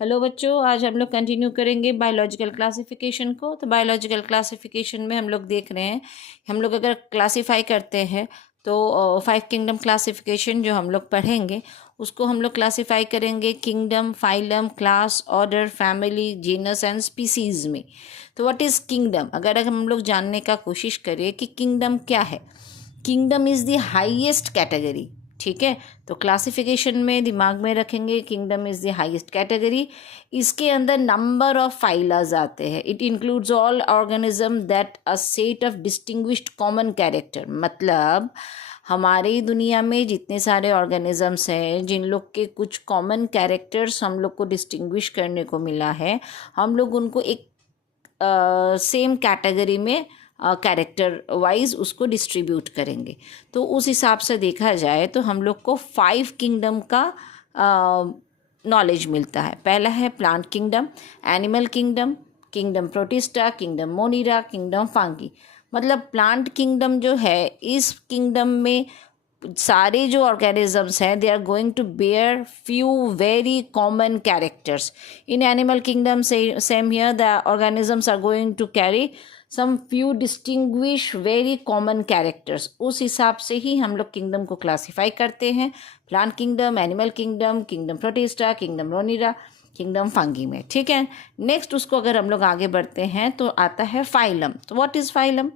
Hello बच्चों, आज हम लोग कंटिन्यू करेंगे बायोलॉजिकल क्लासिफिकेशन को। तो बायोलॉजिकल क्लासिफिकेशन में हम लोग देख रहे हैं, हम लोग अगर क्लासीफाई करते हैं तो 5 किंगडम क्लासिफिकेशन जो हम लोग पढ़ेंगे उसको हम लोग क्लासीफाई करेंगे kingdom, phylum, class, order, family, genus and species में। तो व्हाट इज़ किंगडम? अगर हम लोग जानने का कोशिश करें कि किंगडम क्या है। Kingdom is the highest category. ठीक है, तो क्लासिफिकेशन में दिमाग में रखेंगे kingdom is the highest category. इसके अंदर नंबर ऑफ फाइलाज आते हैं। It includes all organism that a set of distinguished common character. मतलब हमारी दुनिया में जितने सारे ऑर्गेनिजम्स हैं जिन लोग के कुछ कॉमन कैरेक्टर्स हम लोग को डिस्टिंग्विश करने को मिला है, हम लोग उनको एक सेम कैटेगरी में कैरेक्टर वाइज उसको डिस्ट्रीब्यूट करेंगे। तो उस हिसाब से देखा जाए तो हम लोग को 5 किंगडम का नॉलेज मिलता है। पहला है plant kingdom, animal kingdom, kingdom protista, kingdom monera, kingdom fungi. मतलब प्लांट किंगडम जो है, इस किंगडम में सारे जो ऑर्गेनिजम्स हैं they are going to bear few very common characters. In animal kingdom same here the organisms are going to carry some few distinguish very common characters. उस हिसाब से ही हम लोग किंगडम को क्लासीफाई करते हैं। Plant kingdom, animal kingdom, kingdom protista, kingdom monera, kingdom fungi में। ठीक है, नेक्स्ट उसको अगर हम लोग आगे बढ़ते हैं तो आता है फाइलम। तो व्हाट इज़ फाइलम?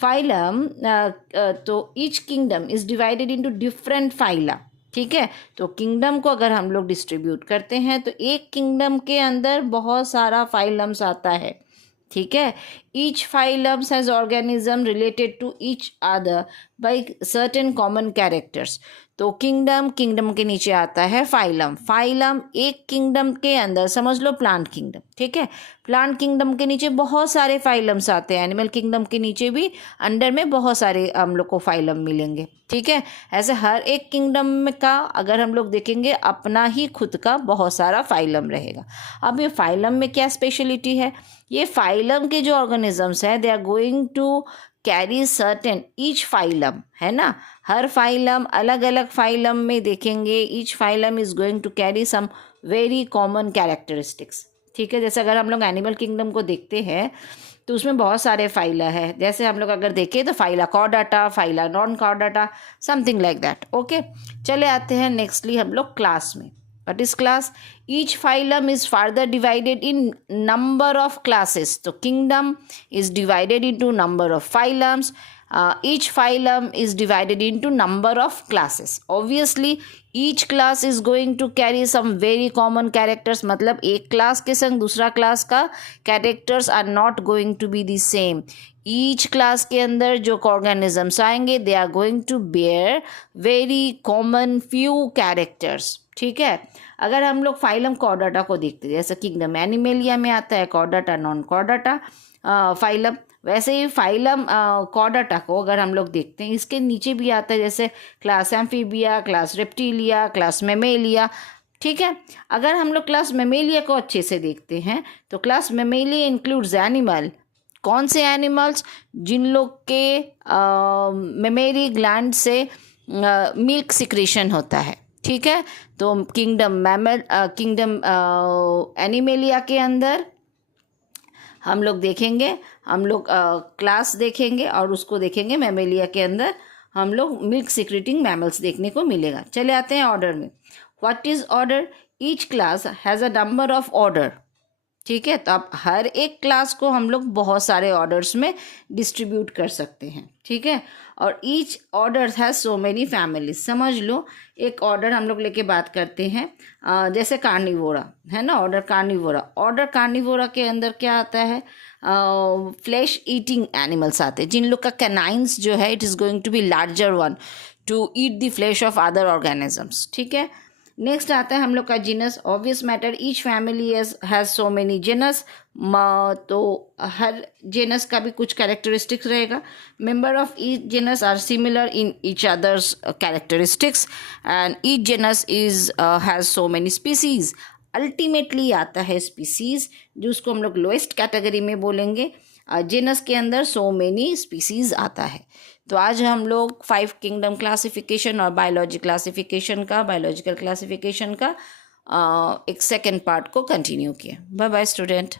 फाइलम तो each kingdom is divided into different phyla. ठीक है, तो किंगडम को अगर हम लोग डिस्ट्रीब्यूट करते हैं तो एक किंगडम के अंदर बहुत सारा फाइलम्स आता है। ठीक है, each phylums has organism related to each other by certain common characters. तो किंगडम के नीचे आता है फाइलम। फाइलम एक किंगडम के अंदर, समझ लो प्लांट किंगडम। ठीक है, प्लांट किंगडम के नीचे बहुत सारे फाइलम्स आते हैं। एनिमल किंगडम के नीचे भी अंडर में बहुत सारे हम लोग को फाइलम मिलेंगे। ठीक है, ऐसे हर एक किंगडम का अगर हम लोग देखेंगे अपना ही खुद का बहुत सारा फाइलम रहेगा। अब ये फाइलम में क्या स्पेशलिटी है? ये फाइलम के जो ऑर्गेनिजम्स हैं they are going to carry certain each phylum, है ना। हर फाइलम अलग अलग फाइलम में देखेंगे, each phylum is going to carry some very common characteristics. ठीक है, जैसे अगर हम लोग एनिमल किंगडम को देखते हैं तो उसमें बहुत सारे फाइला है। जैसे हम लोग अगर देखें तो phyla Chordata, phyla non Chordata, something like that. Okay, चले आते हैं नेक्स्टली हम लोग क्लास में। What is class? Each phylum is further divided in number of classes. So kingdom is divided into number of phylums. Each phylum is divided into number of classes. Obviously, each class is going to carry some very common characters. मतलब एक class के संग दूसरा class का characters are not going to be the same. Each class के अंदर जो organisms आएंगे they are going to bear very common few characters. ठीक है, अगर हम लोग फाइलम कॉर्डाटा को देखते हैं, जैसे किंगडम एनिमेलिया में आता है कॉर्डाटा, नॉन कॉर्डाटा फाइलम, वैसे ही फाइलम कॉर्डाटा को अगर हम लोग देखते हैं इसके नीचे भी आता है, जैसे class amphibia, class reptilia, class Mammalia. ठीक है, अगर हम लोग क्लास मेमेलिया को अच्छे से देखते हैं तो क्लास मेमेलिया इंक्लूड्स एनिमल। कौन से एनिमल्स? जिन लोग के मेमेरी ग्लैंड से मिल्क सिक्रेशन होता है। ठीक है, तो किंगडम एनिमेलिया के अंदर हम लोग देखेंगे, हम लोग क्लास देखेंगे और उसको देखेंगे मेमेलिया के अंदर हम लोग मिल्क सिक्रेटिंग मैमल्स देखने को मिलेगा। चले आते हैं ऑर्डर में। What is order? Each class has a number of order. ठीक है, तो अब हर एक क्लास को हम लोग बहुत सारे ऑर्डर्स में डिस्ट्रीब्यूट कर सकते हैं। ठीक है, और each order has so many families. समझ लो, एक ऑर्डर हम लोग लेके बात करते हैं, जैसे कार्निवोरा है ना, ऑर्डर कार्निवोरा। ऑर्डर कार्निवोरा के अंदर क्या आता है? फ्लैश ईटिंग एनिमल्स आते हैं, जिन लोग का कैनाइंस जो है it is going to be larger one to eat the flesh of other organisms. ठीक है, नेक्स्ट आता है हम लोग का genus. Obvious matter, each family has so many genus. तो हर जीनस का भी कुछ कैरेक्टरिस्टिक्स रहेगा। Member of each genus are similar in each others characteristics and each genus is has so many species. Ultimately आता है स्पीसीज, जो उसको हम लोग लोएस्ट कैटेगरी में बोलेंगे। जीनस के अंदर सो मेनी स्पीसीज आता है। तो आज हम लोग 5 किंगडम क्लासिफिकेशन और बायोलॉजिकल क्लासिफिकेशन का एक सेकेंड पार्ट को कंटिन्यू किए। Bye bye student.